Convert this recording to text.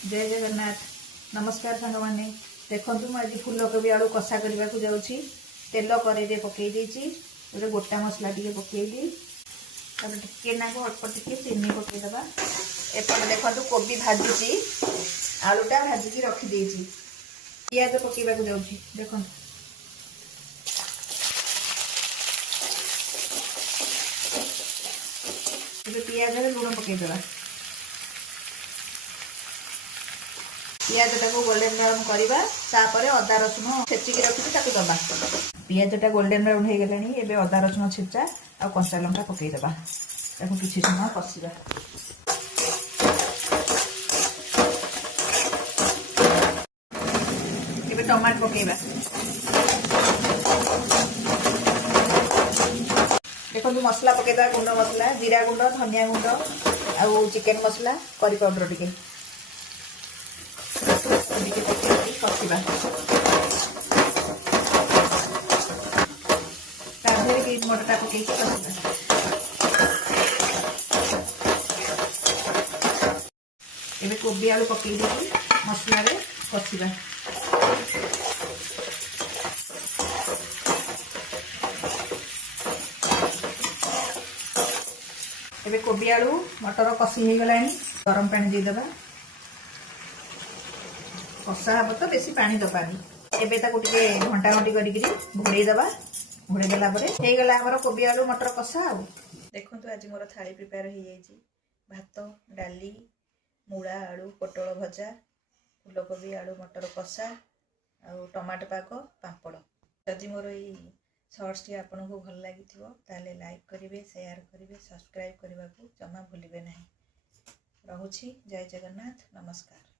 जय जगन्नाथ। नमस्कार सांग मैंने देखो मुझे फूलकोबी आलू कषा करने को जाऊँगी। तेल कड़े पकई गोटे गोटा मसला टी पकईली टे अल्प टे चीनी पकईदबा। एपटे देखो कोबी भाजुची आलूटा भाजिकी रखीदे पियाज पकईवा जाऊँगी। देखो पियाज लुण पकईदबा। पियाजटा को गोल्डन ब्राउन करवा अदा रसुण छेचिकी रखी दबा। पियाजटा गोल्डन ब्राउन हो गलानी। एबे अदा रसुण छेचा आ कंचा लंका पकईदबा। ताको किछि समय कषिबा। एबे टमाटर पकईबा। देखो मसला पकईदबा। गुंड मसला जीरा गुंड धनिया गुंड आ चिकेन मसला करी पाउडर टिके कषिबा। ग्रीन मटरटा पकई कषिबा। एबे कोबी आलू पकई देकी मसला रे कषिबा। एबे कोबी आलू मटर कषि हो गलानी। गरम पानी देदबा। कषा हम तो बेसी पानी दबानी। एबे ताको टिके घंटा घंटी करी घोड़े दबा। घोड़े देला परे हे गला हमर कोबी आलू मटर कषा। आ देखो आज मोर थाली प्रिपेयर हो जाइए। भात डाली मूला आलू पोटल भजा फूलकोबी आलू मटर कषा आ टमाटो पाक पापड़। जदि मोर ये शॉर्ट्स टी आपन को भल लगी ताले लाइक करेंगे शेयर करेंगे सब्सक्राइब करने को जमा भूलिए ना। रहुछि जय जगन्नाथ नमस्कार।